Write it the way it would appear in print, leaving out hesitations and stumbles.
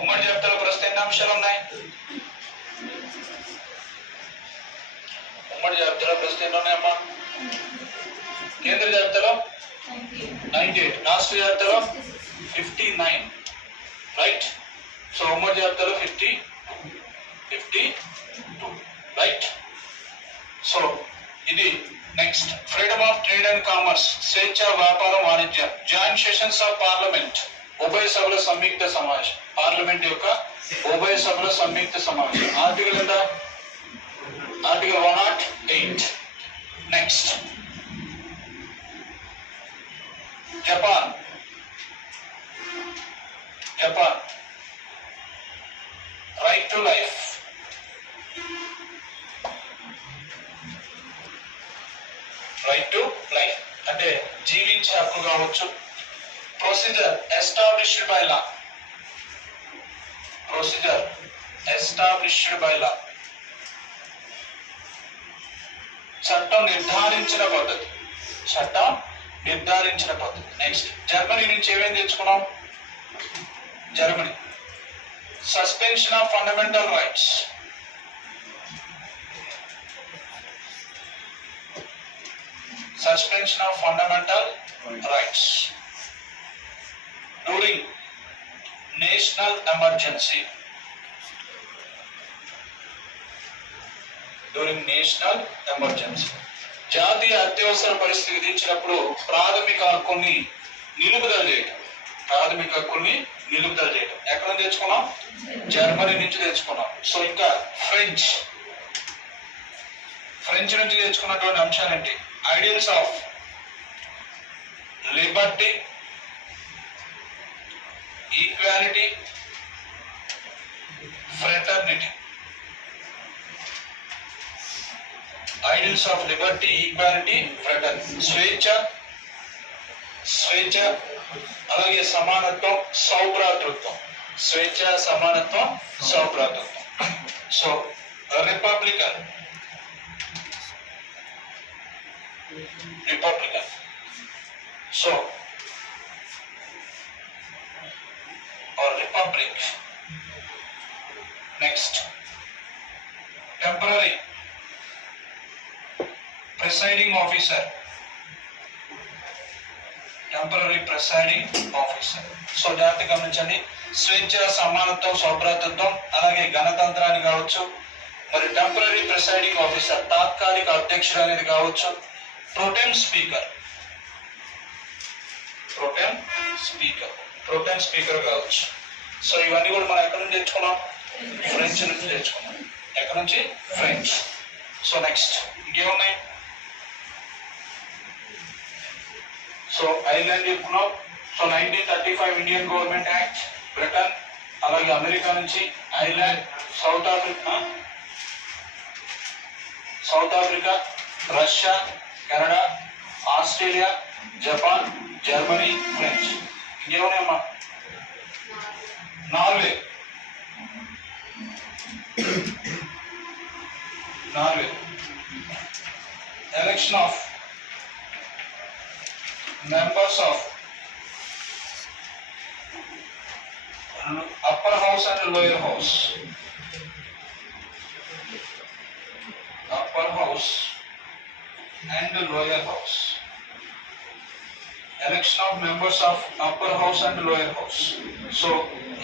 ఉమ్మడి జాబితాలో ప్రస్తుతం ఎన్ని అంశాలు ఉన్నాయి? ఉమ్మడి జాబితాలో ప్రస్తుతం ఎన్ని ఉన్నాయమ్మా? కేంద్ర జాబితాలో 98, రాష్ట్ర జాబితాలో 59, రైట్. సో ఉమ్మడి జాబితాలో 52, రైట్. సో ఇది next freedom of trade and commerce, స్వేచ్ఛ వ్యాపారం వాణిజ్యం, జాయింట్ సెషన్స్ ఆఫ్ పార్లమెంట్, ఉభయ సభల సంయుక్త సమావేశం, పార్లమెంట్ యొక్క ఉభయ సభల సంయుక్త సమావేశం. ఆర్టికల్ ఎంత? Article 108. Next Japan. Japan right to life, right to life అంటే జీవించే హక్కు కావచ్చు. Procedure established by law, procedure established by law, చట్టం నిర్ధారించిన పద్ధతి, చట్టం నిర్ధారించిన పద్ధతి. నెక్స్ట్ జర్మనీ నుంచి ఏమేమి తెచ్చుకున్నాం? Germany suspension of fundamental rights, suspension of fundamental rights during national emergency, during national emergency జాతీయ అత్యవసర పరిస్థితి విధించినప్పుడు ప్రాథమిక హక్కుల్ని నిలుపుదల చేయడం, ప్రాథమిక హక్కుల్ని నిలుపుదల చేయడం. ఎక్కడ నుంచి తెచ్చుకున్నాం? జర్మనీ నుంచి తెచ్చుకున్నాం. సో ఇంకా ఫ్రెంచ్ నుంచి తెచ్చుకున్నటువంటి అంశాలు ఏంటి? Ideals of liberty, equality, fraternity. Ideals of liberty, equality, fraternity. స్వేచ్ఛ అలాగే సమానత్వం, సౌభ్రాతృత్వం. స్వేచ్ఛ, సమానత్వం, సౌభ్రాతృత్వం. So republican, so or republic. Next temporary presiding officer, temporary presiding officer. So జాగ్రత్తగా గమనించండి. స్వేచ్ఛ, సమానత్వం, సౌభ్రాతృత్వం అలాగే గణతంత్రాన్ని కావచ్చు, మరి టెంపరరీ ప్రిసైడింగ్ ఆఫీసర్ తాత్కాలిక అధ్యక్షుడు అనేది కావచ్చు, ప్రోటెం స్పీకర్, ప్రోటెం స్పీకర్ కావచ్చు. సో ఇవన్నీ కూడా మనం ఎక్కడి నుంచి తెచ్చుకున్నాం? ఫ్రెంచ్ నుంచి తెచ్చుకున్నాం. ఎక్కడి నుంచి? ఫ్రెంచ్. సో నెక్స్ట్ ఇంకేమున్నాయి? సో ఐర్లాండ్ చెప్పుకున్నాం. So 1935 Indian government act, Britain అలాగే అమెరికా నుంచి Ireland, South Africa, Russia, Canada, Australia, Japan, Germany, French. ఇంకేమున్నాయమ్మా? Norway, election of members of upper house and lower house, upper house and lower house, election of members of upper house and lower house. So